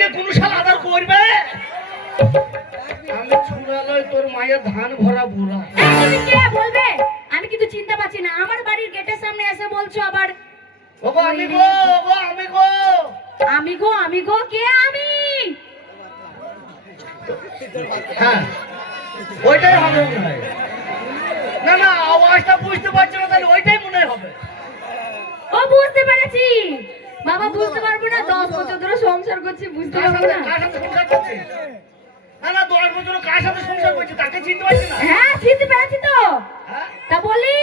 দিকে কোন শাল আদার করবে? আমি ছুড়ালই তোর মায়ের ধান ভরা বুড়া। তুমি কে বলবে? আমি কিন্তু চিনতে পারছি না। আমার বাড়ির গেটের সামনে এসে বলছো আবার ওগো আমি গো, ওগো আমি গো। আমি গো, আমি গো, কে আমি? হ্যাঁ ওইটাই হবে মনে হয়। না না আওয়াজটা বুঝতে পারছো না, তাহলে ওইটাই মনে হবে। ও বুঝতে পেরেছি বাবা, বুঝতে পারবো না। 10 বছর ধরে সংসার করছি, বুঝতে পারবো না। কার সাথে সংসার করছি? না না 10 বছর কার সাথে সংসার করছি তাকে চিনতে পারছি না। হ্যাঁ চিনতে পেরেছি তো। হ্যাঁ তা বলি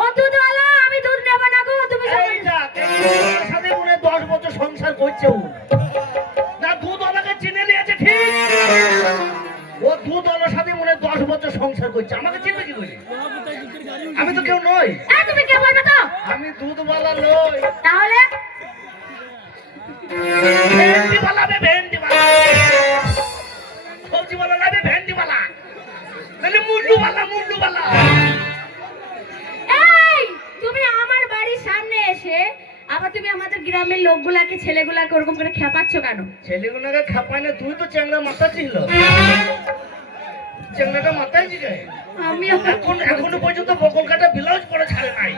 ও দুধওয়ালা, আমি দুধ নেব না গো। তুমি ওর সাথে মনে 10 বছর সংসার করছে ও। না দুধওয়ালাকে চিনে নিয়েছে ঠিক। ও দুধওয়ালার সাথে মনে 10 বছর সংসার করছে, আমাকে চিনবে কি করে? আমি তো কেউ নই। তুমি কে বলবে তো? আমি দুধওয়ালা নই। তাহলে ভেন্ডিওয়ালা বে, ভেন্ডিওয়ালা। সবজিওয়ালা না বে, ভেন্ডিওয়ালা। নালে মুন্ডুওয়ালা, মুন্ডুওয়ালা। এই তুমি আমার বাড়ির সামনে এসে আবার তুমি আমাদের গ্রামের লোকগুলাকে, ছেলেগুলাকে ওরকম করে খেপাচ্ছ কেন? ছেলেগুলোকে খাপায় না, তুই তো চ্যাংড়া মাথা ছিল। চ্যাংড়াটা মাথায় ছিল। আমি এখনো পর্যন্ত বকল কাটা ব্লাউজ পরে ছাড়ে নাই।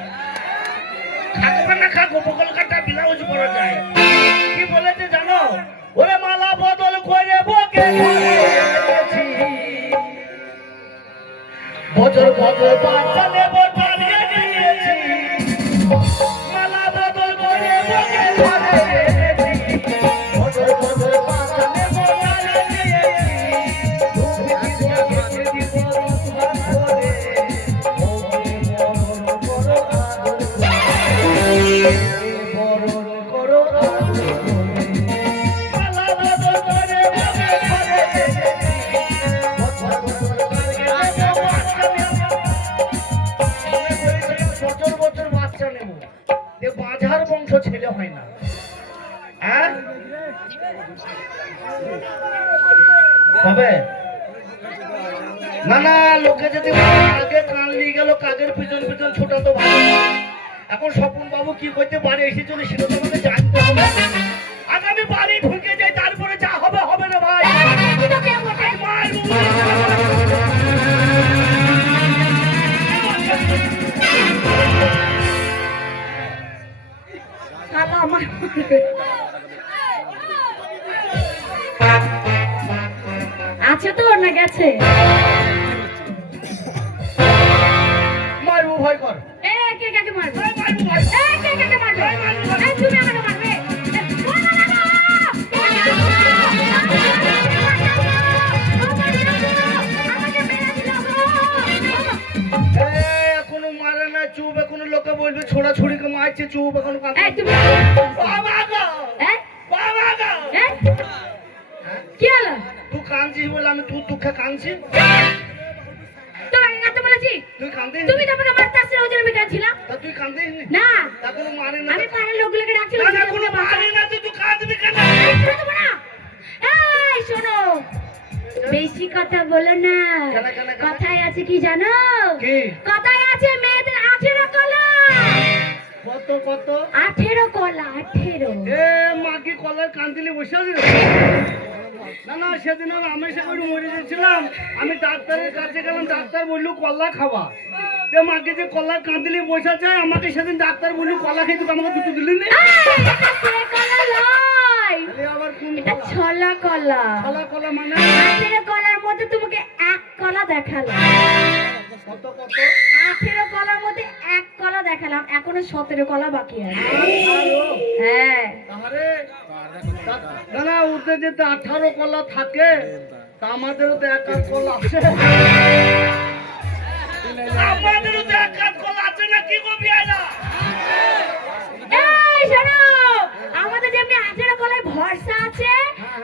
খাকবে না খাকো, বকল কাটা ব্লাউজ পরে যায়। কি বলেছে জানো? ওরে মালা বদল করে বকে ঘরে এনেছি। বছর বছর বাচ্চা নেব টানিয়ে নিয়েছি। মালা বদল করে বকে ঘরে এনেছি। বছর বছর বাচ্চা নেব টানিয়ে নিয়েছি। তুমি কি দেখে দিব রূপবান করে। বরণ করো আদর করে। বরণ করো আদর করে। মালা বদল করে বকে ঘরে এনেছি। বছর বছর বাচ্চা নেব। বাঁঝার বংশ ছেলে হয় না। হ্যাঁ হবে না না। লোকে যদি আগে কান নিয়ে গেল, কাজের পিছন পিছন ছোটা তো ভালো। এখন স্বপন বাবু কি করতে বাড়ি এসেছিল সেটা তো আমাকে জানতে হবে। আগে আমি বাড়ি ঢুকে যাই, তারপরে যা হবে হবে না ভাই। আছে তো না গেছে? মারবো ভয় কর। এ কে কাকে মারবে? মারবো ভয়। এ কে কাকে মারবে? এই তুমি আমাকে মারবে? এখনো মারে না, চুপ। এখনো লোকে বলবে ছোড়াছুড়িকে মারছে, চুপ। এখন তুমি কি হলো? তুই কাঁদছিস বলে আমি তোর দুঃখে কাঁদছি। তোমাকে কাঁদতে বলেছি? তুই কাঁদিস? তুমি তো আমাকে মারতে আসছিলে, ওই জন্য আমি কাঁদছিলাম। তা তুই কাঁদিস না, তা কোনো মানে না। আমি পাড়ার লোকগুলোকে ডাকছিলাম। না কোনো মানে না, তুই কাঁদবি কেন? এই শোনো, বেশি কথা বলো না। কথায় আছে কি জানো? কি কথায় আছে মেয়েদের 18 কলা। কত কত? 18 কলা, 18। এ মা কি কলার কান্দিলে বসে আছে? না না সেদিন আমি সেখানে মরে গেছিলাম। আমি ডাক্তারের কাছে গেলাম, ডাক্তার বললো কলা খাওয়া। মাকে যে কলার কাঁদিলে বসে যায়, আমাকে সেদিন ডাক্তার বললো কলা খেতে, আমাকে দুটো দিলেন না। এটা ছলা কলা। ছলা কলা মানে 18 কলার মধ্যে তোমাকে 1 কলা দেখালাম। কত কত? 18 কলার মধ্যে 1 কলা দেখালাম, এখনো 17 কলা বাকি আছে। হ্যাঁ না না, উঠতে যেতে 18 কলা থাকে, তা আমাদেরও তো 1 কলা আছে। আমাদেরও তো 1 কলা আছে না, কি করবি আইলা? এই শোনো, আমাদের যেমনি 18 কলায় ভরসা আছে,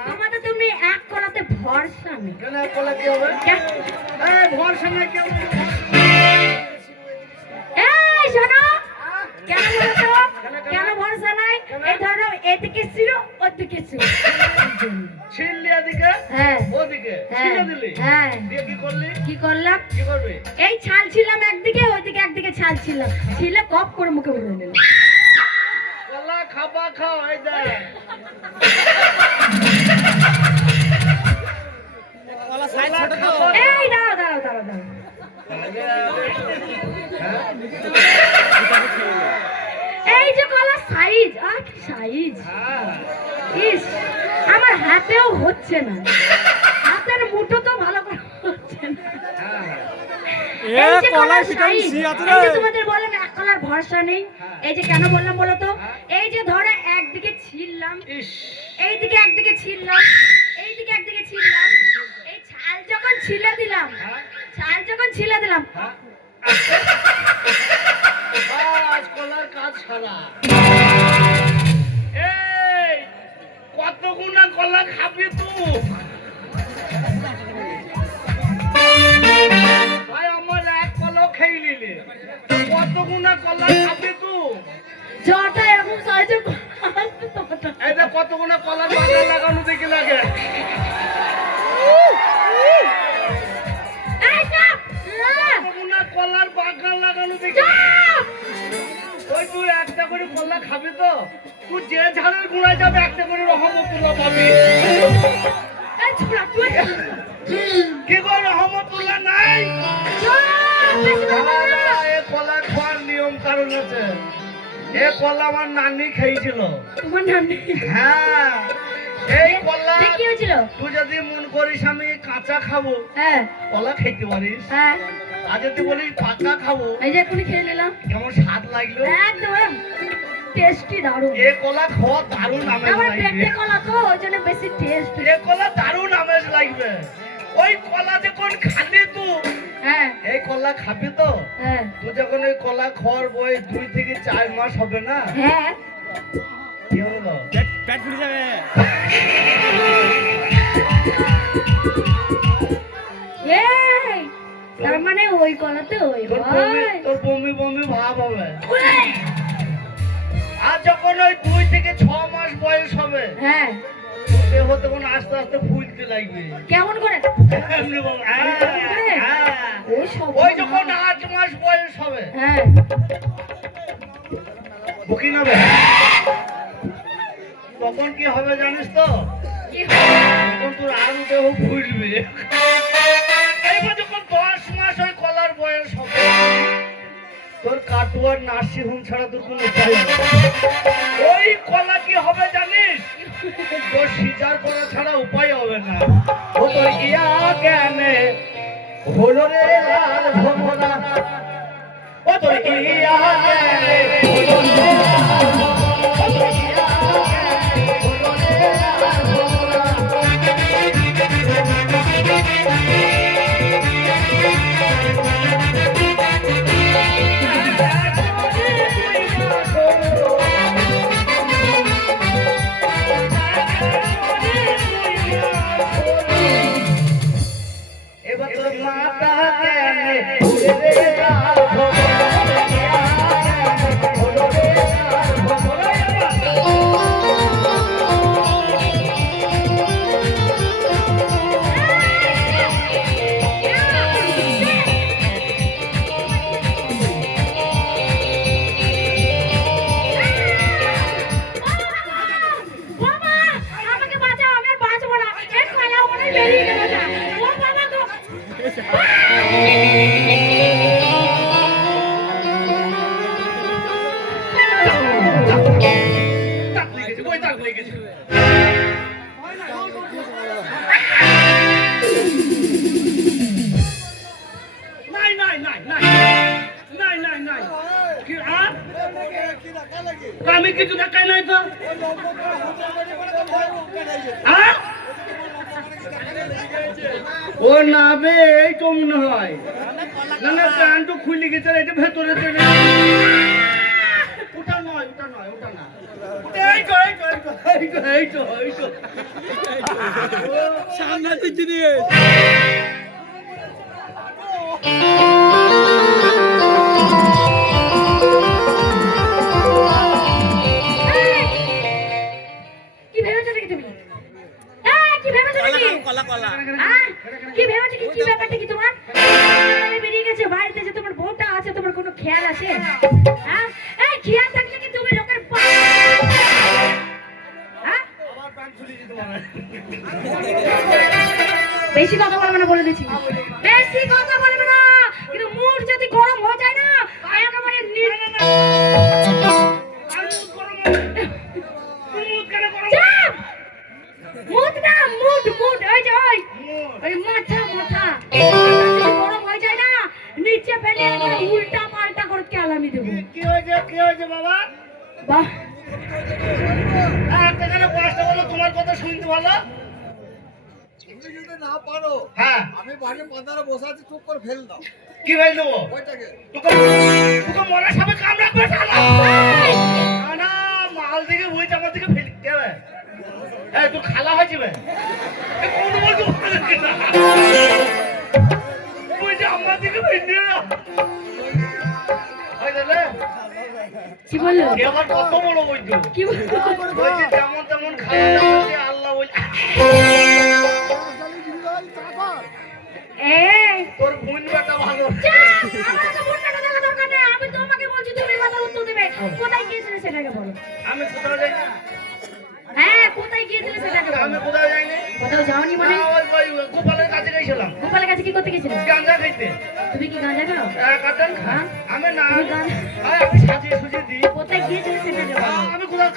তোমাদের তুমি 1 কলাতে ভরসা নেই। কেন 1 কলা কি হবে? এই ভরসা নাই কি হবে? এই শোনো, কেন বলছো? কেন ভরসা নাই? এই ধরো এদিকে ছিল, ওদিকে ছিল। ছিললি এদিকে, হ্যাঁ ওদিকে ছিলে দিলি। হ্যাঁ দিয়ে কি করলি? কি করলাম? কি করবি? এই ছাল ছিলাম একদিকে, ওইদিকে একদিকে ছাল ছিলাম, ছিলে কপ করে মুখে ভরে নিল। কলা খাবা খাও, এই দেখ ইস, আমার হাতেও হচ্ছে না, হাতের মুঠো তো ভালো করে হচ্ছে না। এই যে কলার শাড়ি, এই যে তোমাদের বললাম এক কলার ভরসা নেই, এই যে কেন বললাম বলো তো, এই যে ধরো একদিকে ছিললাম, এইদিকে একদিকে ছিললাম, এইদিকে একদিকে ছিললাম, এই ছাল যখন ছিলে দিলাম, ছাল যখন ছিলে দিলাম, আজ কলার কাজ সারা। এই কতগুনা কলা খাবি তুই? ভাই আমার এক কলাও খেয়ে নিলে, কতগুনা কলা খাবি তুই? জটা এরকম সাইজে এটা কতগুনা কলার বাগান লাগানো দেখে লাগে। কতগুনা কলার বাগান লাগানো দেখে। ওই তুই একটা করে কলা খাবি তো, তুই যে ঝাড়ের গুঁড়ায় যাবে একটা করে রহমতুল্লাহ পাবি। কি গো রহমতুল্লাহ নাই? এ কলা খাওয়ার নিয়ম কারণ আছে। এ কলা আমার নানি খেয়েছিল। তোমার নাম নেই? হ্যাঁ, এই কলা কি হয়েছিল? তুই যদি মন করিস আমি কাঁচা খাবো, হ্যাঁ কলা খেতে পারিস। হ্যাঁ, আর যদি বলিস পাকা খাবো, এই যে এখনই খেয়ে নিলাম, কেমন স্বাদ লাগলো। একদম টেস্টি, দারুণ। এ কলা খাওয়া দারুণ আমেজ আমার লাগবে। পেটে কলা তো ওই জন্য বেশি টেস্ট। এ কলা দারুণ আমেজ লাগবে। ওই কলা যখন খাবি তুই, হ্যাঁ এই কলা খাবি তো, হ্যাঁ তুই যখন ওই কলা খাওয়ার বই 2 থেকে 4 মাস হবে না, হ্যাঁ, কি হলো? পেট ফুলে যাবে। এই তার মানে ওই কলাতে ওই হয়। তোর বমি বমি ভাব হবে। ওরে! আর যখন ওই 2 থেকে 6 মাস বয়স হবে, হ্যাঁ, দেহ তখন আস্তে আস্তে ফুলতে লাগবে। কেমন করে? এমনি বল, হ্যাঁ। ওই সব ওই যখন 8 মাস বয়স হবে, হ্যাঁ, বুকি নেবে, তখন কি হবে জানিস তো? কি হয়? তখন তোর আরো দেহ ফুলবে। এইবার যখন 10 মাস ওই কলার বয়স হবে, তোর কাটুয়ার নার্সিং হোম ছাড়া তোর কোনো উপায় নেই। ওই কলা কি হবে জানিস? তোর সিজার করা ছাড়া উপায় হবে না। ও তোর ইয়া জ্ঞানে হলো রে লাল ভোমরা, ও তোর ইয়া জ্ঞানে হলো রে লাল ভোমরা, ও তোর ইয়া জ্ঞানে হলো রে লাল ভোমরা। এবার তোর মাতা কেনে হলো রে লাল ভোমরা, হলো রে লাল ভোমরা। বাবা, আমাকে বাঁচাও, আমি আর বাঁচবো না। এই কলা মনে হয় বেরিয়ে গেল না। ও বাবা গো! দাঁত লেগেছে, ওই দাঁত লেগেছে। নাই নাই নাই নাই নাই নাই নাই কি আর আমি কিছু দেখাই নাই তো। হ্যাঁ? ও না বে, এই তো মনে হয়। না না, প্যান্টও খুলে গেছে, এটা ভেতরে চলে। ওটা নয়, ওটা নয়, ওটা না। এই তো, এই তো, এই তো, এই তো, এই তো, এই তো। সামনে দিকে দিয়ে কি ভেবেছো নাকি তুমি? কি ভেবেছো নাকি? কলা কলা কি ভেবেছো কি? কি ব্যাপারটা কি তোমার? তুমি বেরিয়ে গেছো বাড়িতে, যে তোমার বউটা আছে, তোমার কোনো খেয়াল আছে? হ্যাঁ, এই খেয়াল থাকলে কি তুমি লোকের হ্যাঁ? আমার প্যান্ট খুলে যেতে পারে। বেশি কথা বলবে না বলে দিচ্ছি, বেশি কথা বলবে না, কিন্তু মুড যদি গরম হয়ে যায় না, একেবারে কেন করো চাপ মুড না মুড মুড ওই যে ওই মাথা মাথা যদি গরম হয়ে যায় না নিচে ফেলে একবার উল্টা পাল্টা করে কেলামি দেবো কি হয়েছে বাবা বাহ একটা কেন কষ্ট বলো তোমার কথা শুনতে ভালো তুমি যদি না পারো হ্যাঁ আমি বাড়ি পান্দারে বসে আছি চুপ করে ফেল দাও কি ভাই দেবো ওইটাকে তোকে মরা সাপে কামড়াবে শালা না মাল দিকে বইছে আমার দিকে ফেলি দেবে এই তুই খালা হয়েছে বে এই কোন বলতো বইছে আমার দিকে ফেলি না ওই দাদা কি বললো এ আমার কত বড় বইতো কি বললো বইছে যেমন তেমন খালা বলছে আল্লাহ বল এই তোর বোন বেটা ভালো চাপ আমার তো ফোনটা দেখা দরকার নেই আমি তোমাকে বলছি তুমি কথা উত্তর দেবে কোথায় গিয়েছিলে সেটাকে বলো আমি কোথাও যাই না হ্যাঁ কোথায় গিয়েছিলে সেটাকে আমি বলো কোথাও যাইনি কোথাও যাওনি মানে ওই গোপালের কাছে গেছিলাম গোপালের কাছে কি করতে গেছিলে গাঁজা খাইতে তুমি কি গাঁজা খাও কাটন হ্যাঁ? আমি না তুমি গাঁজা আমি সাজিয়ে সুজিয়ে দিই কোথায় গিয়েছিলে সেটাকে বলো আমি কোথাও